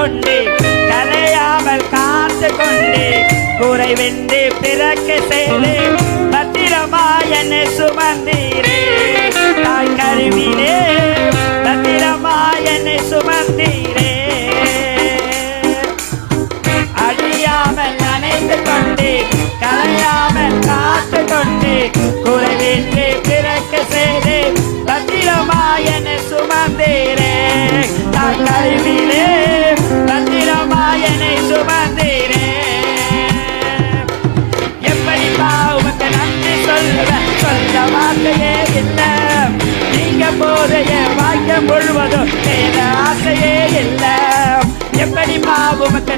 கொண்டு கலையாமல் காத்து கொண்டு குறைவின்றி பிறக்க செய்து பத்திரமாயன சுமந்தீரே தாய் கருவிலே பத்திரமாயன சுமந்தீரே அழியாமல் அணைத்து கொண்டு கலையாமல் காத்து கொண்டு குறைவின்றி பிறக்க செய்து பத்திரமாயன சுமந்தீரே தாய் கருவிலே பத்திரமாயன சுமந்தீரே சொல்ல வார்த்தையே இல்ல நீங்க போதைய வாக்கியம் முழுவதும் வேற ஆசையே இல்ல எப்படிமா உமக்கு